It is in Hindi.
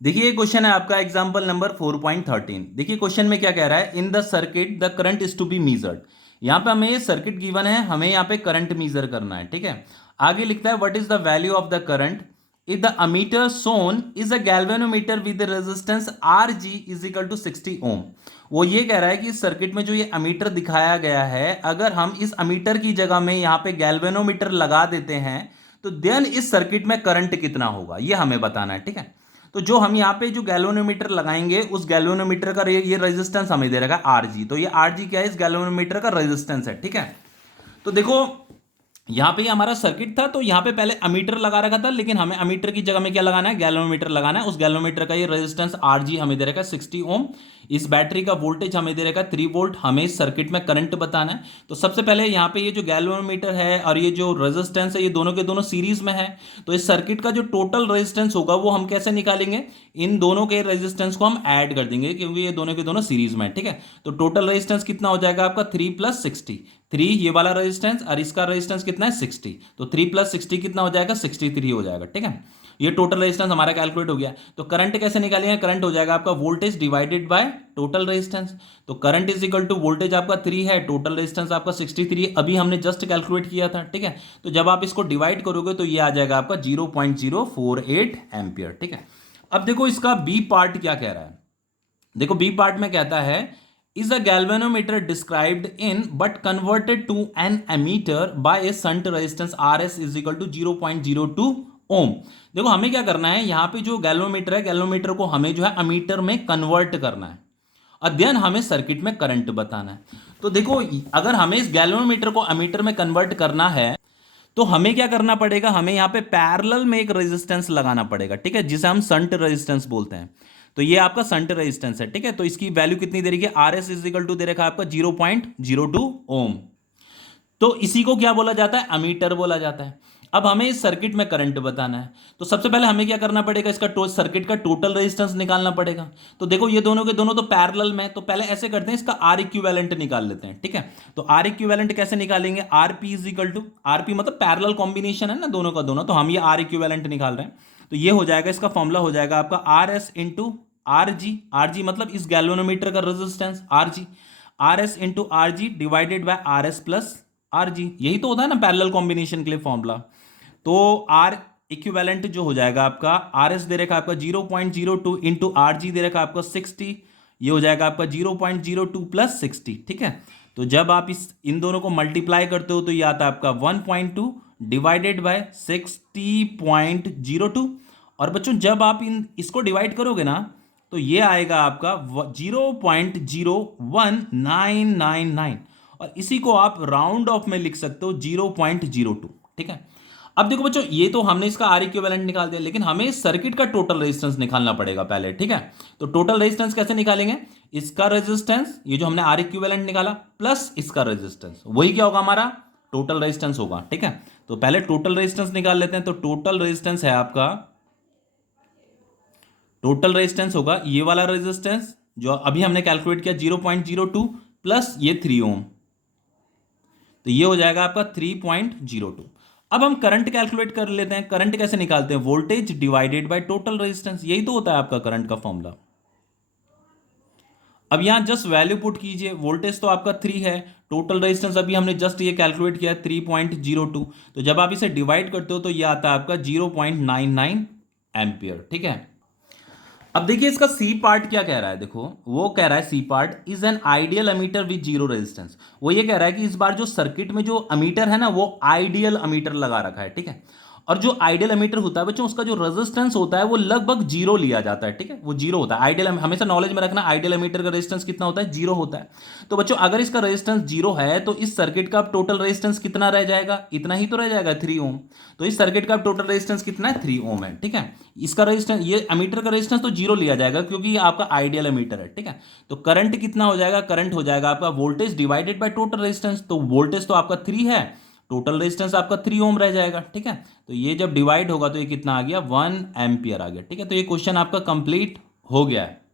देखिए क्वेश्चन है आपका एग्जांपल नंबर 4.13। देखिए क्वेश्चन में क्या कह रहा है, in the circuit the current is to be measured. यहां पे हमें ये सर्किट गिवन है, हमें यहां पे करंट मीजर करना है। ठीक है, आगे लिखता है what is the value of the current if the ammeter shown is a galvanometer with resistance R G is equal to 60 ohm. वो ये कह रहा है कि इस सर्किट में जो ये अमीटर दिखाया गया है, अगर हम इस अमीटर की जगह में यहाँ पे गैल्वेनोमीटर लगा देते हैं तो देन इस सर्किट में करंट कितना होगा, ये हमें बताना है। ठीक है, तो जो हम यहाँ पे जो गैल्वेनोमीटर लगाएंगे उस गैल्वेनोमीटर का ये रेजिस्टेंस हमें दे रखा है आरजी। तो ये आरजी क्या है, इस गैल्वेनोमीटर का रेजिस्टेंस है। ठीक है, तो देखो यहाँ पे हमारा सर्किट था, तो यहाँ पे पहले अमीटर लगा रखा था, लेकिन हमें अमीटर की जगह में क्या लगाना है, गैल्वेनोमीटर लगाना है। उस गैल्वेनोमीटर का ये रेजिस्टेंस आरजी हमें दे रखा है 60 ओम। इस बैटरी का वोल्टेज हमें दे रखा है 3 वोल्ट। हमें इस सर्किट में करंट बताना है। तो सबसे पहले यहाँ पे ये जो गैल्वेनोमीटर है और ये जो रेजिस्टेंस है, ये दोनों के दोनों सीरीज में है। तो इस सर्किट का जो टोटल रेजिस्टेंस होगा वो हम कैसे निकालेंगे, इन दोनों के रेजिस्टेंस को हम ऐड कर देंगे, क्योंकि ये दोनों के दोनों सीरीज में है। ठीक है, तो टोटल रेजिस्टेंस कितना हो जाएगा आपका 3 + 60। 3 ये वाला रेजिस्टेंस और इसका रेजिस्टेंस कितना है 60, तो 3 + 60 कितना हो जाएगा 63 हो जाएगा। ठीक है, ये टोटल रेजिस्टेंस हमारा कैलकुलेट हो गया। तो करंट कैसे निकालेंगे, करंट हो जाएगा आपका voltage divided by total resistance. तो current is equal to voltage आपका 3 है, टोटल रेजिस्टेंस आपका 63 अभी हमने जस्ट कैलकुलेट किया था। ठीक है, तो जब आप इसको डिवाइड करोगे तो ये आ जाएगा आपका 0.048 एम्पियर। ठीक है, अब देखो इसका बी पार्ट क्या कह रहा है। देखो बी पार्ट में कहता है is a galvanometer described in but converted to an ammeter by a shunt resistance Rs is equal to 0.02 ओम। देखो हमें क्या करना है, यहाँ पे जो गैल्वेनोमीटर है, गैल्वेनोमीटर को हमें जो है अमीटर में कन्वर्ट करना है, अध्ययन हमें सर्किट में करंट बताना है। तो देखो अगर हमें इस गैल्वेनोमीटर को अमीटर में कन्वर्ट करना है तो हमें क्या करना पड़ेगा, हमें यहाँ पे पैरेलल में एक रेजिस्टेंस लगाना पड़ेगा। ठीक है, जिसे हम शंट रेजिस्टेंस बोलते हैं। तो ये आपका शंट रेजिस्टेंस है। ठीक है, तो इसकी वैल्यू कितनी दे रही है, R S is equal to दे रखा है आपका 0.02 ओम। तो इसी को क्या बोला जाता है, अमीटर बोला जाता है। अब हमें इस सर्किट में करंट बताना है, तो सबसे पहले हमें क्या करना पड़ेगा, इसका सर्किट का टोटल रेजिस्टेंस निकालना पड़ेगा। तो देखो ये दोनों के दोनों तो पैरेलल में, तो पहले ऐसे करते हैं, इसका आर इक्विवेलेंट निकाल लेते हैं। ठीक है, तो आर इक्विवेलेंट कैसे निकालेंगे, R P is equal to, R P मतलब पैरेलल कॉम्बिनेशन है ना दोनों का दोनों, तो हम ये आर इक्विवेलेंट निकाल रहे हैं। तो ये हो जाएगा, इसका फॉर्मूला हो जाएगा आपका R S into R G. R G मतलब इस गैल्वेनोमीटर का resistance R ji, R S into R G divided by R S plus R G. यही तो होता है ना पैरेलल कॉम्बिनेशन के लिए फॉर्मूला। तो आर इक्विवेलेंट जो हो जाएगा आपका, आर एस दे रखा आपका 0.02 इंटू आर जी दे रखा आपका 60, ये हो जाएगा आपका 0.02 प्लस 60। ठीक है, तो जब आप इन दोनों को मल्टीप्लाई करते हो तो ये आता है आपका 1.2 डिवाइडेड बाय 60.02। और बच्चों जब आप इसको डिवाइड करोगे ना तो ये आएगा आपका 0.01999, और इसी को आप राउंड ऑफ में लिख सकते हो 0.02। ठीक है, अब देखो बच्चों ये तो हमने इसका आर इक्विवेलेंट निकाल दिया, लेकिन हमें सर्किट का टोटल रेजिस्टेंस निकालना पड़ेगा पहले। ठीक है, तो टोटल रेजिस्टेंस कैसे निकालेंगे, इसका रेजिस्टेंस ये जो हमने आर इक्विवेलेंट निकाला प्लस इसका रेजिस्टेंस, वही क्या होगा हमारा टोटल रेजिस्टेंस होगा। ठीक है, तो पहले टोटल रेजिस्टेंस निकाल लेते हैं। तो टोटल रेजिस्टेंस है आपका, टोटल रेजिस्टेंस होगा ये वाला रेजिस्टेंस जो अभी हमने कैलकुलेट किया 0.02 प्लस ये 3 ओम, तो ये हो जाएगा आपका 3.02। अब हम करंट कैलकुलेट कर लेते हैं। करंट कैसे निकालते हैं, voltage divided by total resistance, यही तो होता है आपका करंट का फॉर्मूला। अब यहां जस्ट वैल्यू पुट कीजिए, वोल्टेज तो आपका 3 है, टोटल रेजिस्टेंस अभी हमने जस्ट ये कैलकुलेट किया 3.02, तो जब आप इसे डिवाइड करते हो तो ये आता है आपका 0.99 एम्पियर। ठीक है, अब देखिए इसका सी पार्ट क्या कह रहा है। देखो वो कह रहा है C part is an ideal ammeter with zero resistance. वो ये कह रहा है कि इस बार जो सर्किट में जो अमीटर है ना वो आइडियल अमीटर लगा रखा है। ठीक है, और जो आइडियल अमीटर होता है बच्चों उसका जो रेजिस्टेंस होता है वो लगभग जीरो लिया जाता है। ठीक है, वो जीरो होता है आइडियल, हमेशा नॉलेज में रखना, आइडियल अमीटर का रेजिस्टेंस कितना होता है, जीरो होता है। तो बच्चों अगर इसका रेजिस्टेंस जीरो है तो इस सर्किट का टोटल रेजिस्टेंस कितना रह जाएगा, इतना ही तो रह जाएगा 3 ओम। तो इस सर्किट का टोटल रेजिस्टेंस कितना है, 3 ओम है। ठीक है, इसका रेजिस्टेंस, ये अमीटर का रेजिस्टेंस तो जीरो लिया जाएगा क्योंकि ये आपका आइडियल अमीटर है। ठीक है, तो करंट कितना हो जाएगा, करंट हो जाएगा आपका voltage divided by total resistance. तो वोल्टेज तो आपका 3 है, टोटल रेजिस्टेंस आपका 3 ओम रह जाएगा। ठीक है, तो ये जब डिवाइड होगा तो ये कितना आ गया, 1 एम्पियर आ गया। ठीक है, तो ये क्वेश्चन आपका कंप्लीट हो गया है।